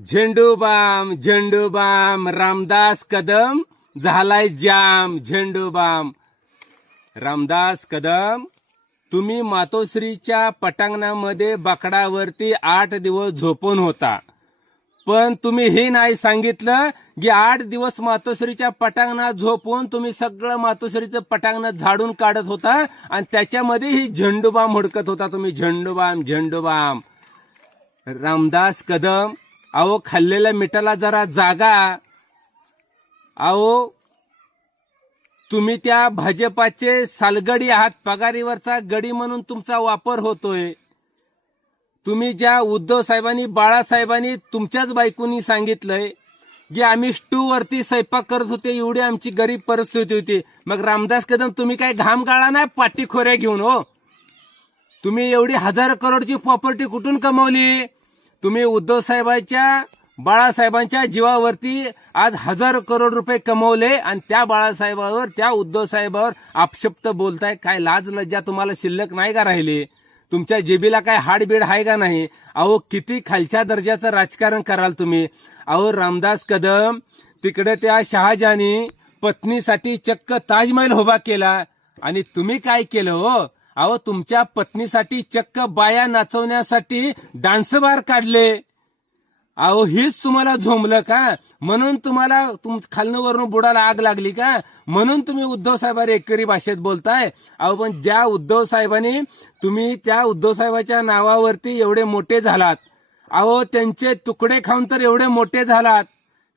झेंडूबाम झेंडूबाम रामदास कदम झालाय जाम. झेंडूबाम रामदास कदम, तुम्ही मातोश्रीच्या पटांगणामध्ये बाकडावरती 8 दिवस झोपून होता, पण तुम्ही हे नाही सांगितलं की 8 दिवस मातोश्रीच्या पटांगणात झोपून तुम्ही सगळं मातोश्रीचं पटांगण झाडून काढत होता आणि त्याच्यामध्ये ही झेंडूबाम हुडकत होता तुम्ही. झेंडूबाम झेंडूबाम रामदास कदम, अहो खाल्लेल्या मिठाला जरा जागा. अहो तुम्ही त्या भाजपाचे सालगडी आहात, पगारीवरचा गडी म्हणून तुमचा वापर होतोय. तुम्ही ज्या उद्धव साहेबांनी, बाळासाहेबांनी, तुमच्याच बायकोनी सांगितलंय की आम्ही स्टूवरती स्वयंपाक करत होते, एवढी आमची गरीब परिस्थिती होती. मग रामदास कदम तुम्ही काय घाम गाळा नाही पाठीखोऱ्या घेऊन हो. तुम्ही एवढी 1000 करोडची प्रॉपर्टी कुठून कमवली? तुम्ही उद्धव साहेबांच्या, बाळासाहेबांच्या जीवावरती आज 1000 करोड रुपये कमवले आणि त्या बाळासाहेबावर, त्या उद्धव साहेबावर अपशब्द बोलताय. काय लाज लज्जा तुम्हाला शिल्लक नाही का राहिली? तुमच्या जेबीला काय हाडबीड आहे का नाही? अहो किती खालच्या दर्जाचं राजकारण कराल तुम्ही. अहो रामदास कदम, तिकडे त्या शहाजहानी पत्नीसाठी चक्क ताजमहल उभा केला आणि तुम्ही काय केलं हो? अहो तुमच्या पत्नीसाठी चक्क बाया नाचवण्यासाठी डान्स बार काढले. अहो हीच तुम्हाला झोंबलं का? म्हणून तुम्हाला खालनं वरून बुडाला आग लागली का? म्हणून तुम्ही उद्धव साहेबांवर एकरी भाषेत बोलताय. अहो पण ज्या उद्धव साहेबांनी, तुम्ही त्या उद्धव साहेबाच्या नावावरती एवढे मोठे झालात, अहो त्यांचे तुकडे खाऊन तर एवढे मोठे झालात,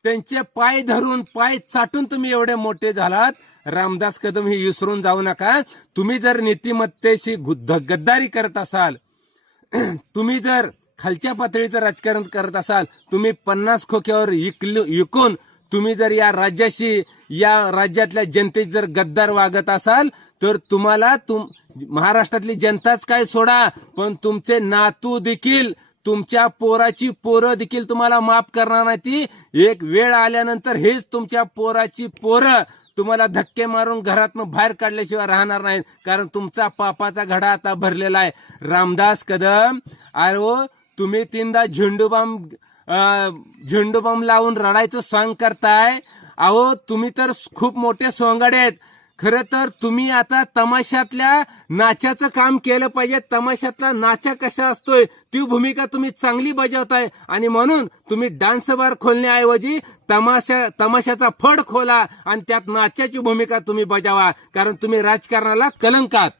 त्यांचे पाय धरून, पाय चाटून तुम्ही एवढे मोठे झालात. रामदास कदम हे विसरून जाऊ नका. तुम्ही जर नीतिमत्तेशी गद्दारी करत असाल, तुम्ही जर खालच्या पातळीचं राजकारण करत असाल, तुम्ही 50 खोक्यावर विकून तुम्ही जर या राज्याशी, या राज्यातल्या जनतेची जर गद्दार वागत असाल, तर तुम्हाला महाराष्ट्रातली जनताच काय सोडा, पण तुमचे नातू देखील, तुमच्या पोराची पोरं देखील तुम्हाला माफ करणार नाही. ती एक वेळ आल्यानंतर हेच तुमच्या पोराची पोरं तुम्हाला धक्के मारून घरातून बाहेर काढल्याशिवाय राहणार नाहीत, कारण तुमचा पापाचा घडा आता भरलेला आहे. रामदास कदम, अरे तुम्ही 3दा झेंडूबाम लावून रडायचं सॉंग करताय. अहो तुम्ही तर खूप मोठे सोंगाडे आहेत. खरं तर तुम्ही आता तमाशातल्या नाचाचं काम केलं पाहिजे. तमाशातला नाचा कसा असतोय ती भूमिका तुम्ही चांगली बजावताय आणि म्हणून तुम्ही डान्स बार खोलण्याऐवजी तमाशाचा फड खोला आणि त्यात नाचाची भूमिका तुम्ही बजावा, कारण तुम्ही राजकारणाला कलंकात.